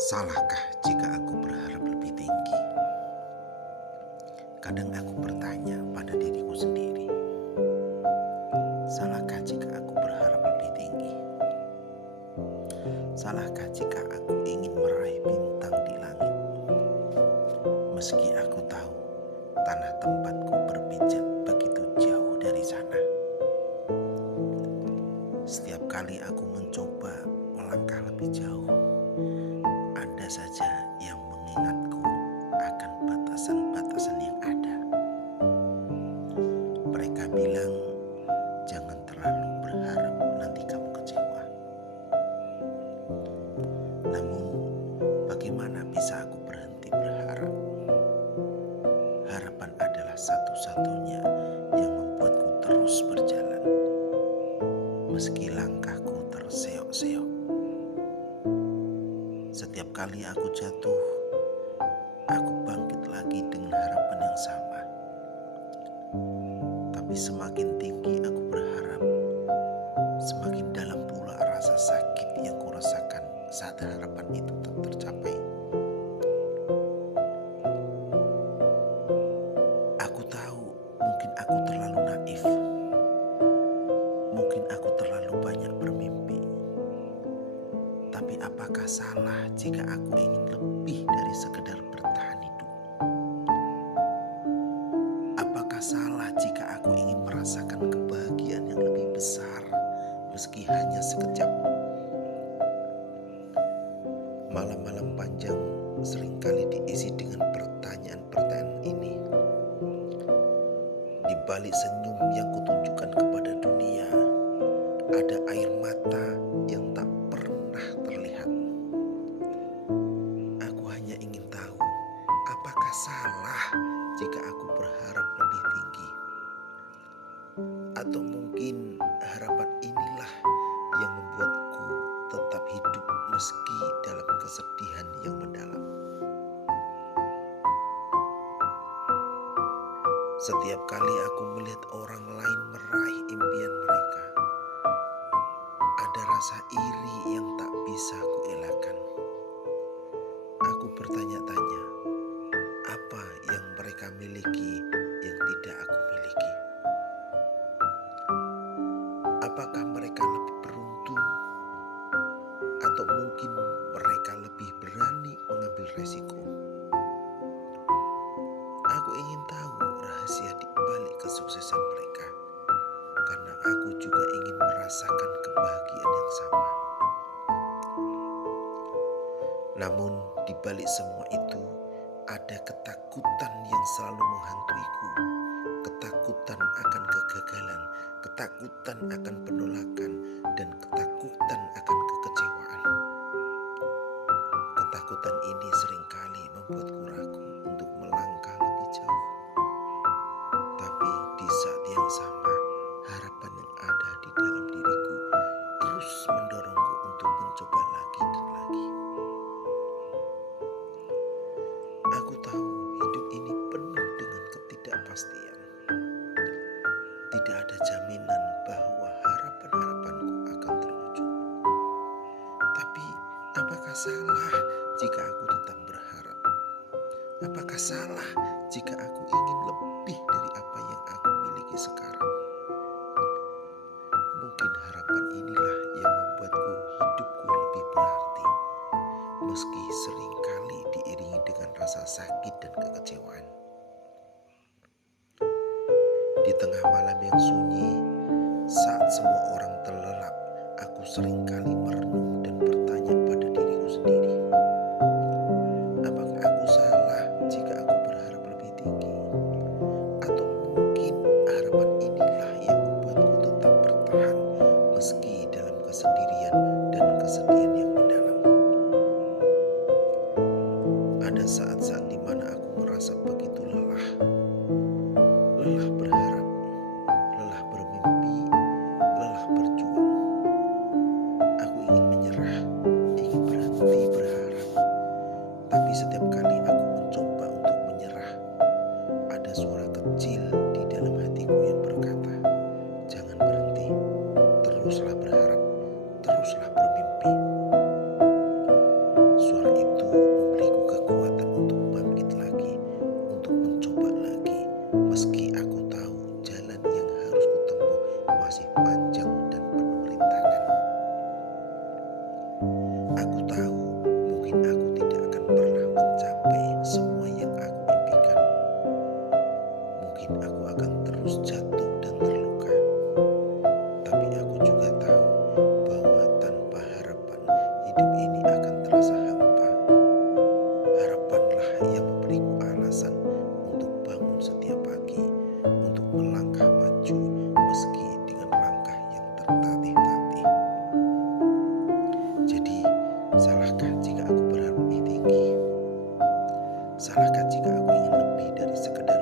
Salahkah jika aku berharap lebih tinggi? Kadang aku bertanya pada diriku sendiri, salahkah jika aku berharap lebih tinggi? Salahkah jika aku ingin meraih bintang di langit? Meski aku tahu tanah tempatku berpijak begitu jauh dari sana. Setiap kali aku mencoba melangkah lebih jauh, ada saja yang mengingatku akan batasan-batasan yang ada. Mereka bilang, jangan terlalu berharap nanti kamu kecewa. Namun, bagaimana bisa aku berhenti berharap? Harapan adalah satu-satunya yang membuatku terus berjalan, meski langkahku terseok-seok. Setiap kali aku jatuh, aku bangkit lagi dengan harapan yang sama. Tapi semakin tinggi aku berharap, semakin dalam pula rasa sakit yang kurasakan saat harapan itu tak tercapai. Aku tahu mungkin aku terlalu naif, mungkin aku terlalu banyak bermimpi. Tapi apakah salah jika aku ingin lebih dari sekedar bertahan hidup? Apakah salah jika aku ingin merasakan kebahagiaan yang lebih besar meski hanya sekejap? Malam-malam panjang seringkali diisi dengan pertanyaan-pertanyaan ini. Di balik senyum yang kutunjukkan kepada dunia, ada air mata yang tak pernah terlihat. Aku hanya ingin tahu, apakah salah jika aku berharap lebih tinggi? Atau mungkin harapan inilah yang membuatku tetap hidup meski dalam kesedihan yang mendalam. Setiap kali aku melihat orang lain meraih impian mereka, ada rasa iri yang tak bisa kuelakkan. Aku bertanya-tanya, apa yang mereka miliki yang tidak aku miliki? Apakah mereka lebih beruntung? Atau mungkin mereka lebih berani mengambil resiko? Aku ingin tahu rahasia di balik kesuksesan mereka, karena aku juga ingin merasakan kebahagiaan yang sama. Namun di balik semua itu, ada ketakutan yang selalu menghantuiku. Ketakutan akan kegagalan, ketakutan akan penolakan, dan ketakutan akan kekecewaan. Ketakutan ini seringkali membuatku ragu untuk melangkah lebih jauh. Tapi di saat yang sama, harapan yang ada di dalam diriku terus mendorongku untuk mencoba lagi dan lagi. Aku tahu hidup ini penuh dengan ketidakpastian. Tidak ada jaminan bahwa harapan-harapanku akan terwujud. Tapi apakah salah jika aku tetap berharap? Apakah salah jika aku ingin lebih dari apa yang aku miliki sekarang? Mungkin harapan inilah yang membuatku hidupku lebih berarti, meski seringkali diiringi dengan rasa sakit dan kekecewaan. Di tengah malam yang sunyi, saat semua orang terlelap, aku seringkali merenung dan bertanya pada diriku sendiri, apakah aku salah jika aku berharap lebih tinggi? Atau mungkin harapan inilah yang membuatku tetap bertahan meski dalam kesendirian dan kesedihan yang mendalam. Ada saat-saat di mana aku merasa begitu lelah. Lelah berharap, lelah bermimpi, lelah berjuang. Aku ingin menyerah, ingin berhenti berharap. Tapi setiap kali aku mencoba untuk menyerah, ada suara kecil di dalam hatiku yang berkata, jangan berhenti, teruslah berharap, teruslah bermimpi. Aku tahu mungkin aku tidak akan pernah mencapai semua yang aku impikan. Mungkin aku akan terus jatuh dan terluka. Tapi aku juga tahu bahwa tanpa harapan hidup ini akan terasa hampa. Harapanlah yang memberiku alasan untuk bangun setiap pagi, untuk melangkah maju meski dengan langkah yang tertatih-tatih. Jadi, salahkah jika aku berharap lebih tinggi? Salahkah jika aku ingin lebih dari sekedar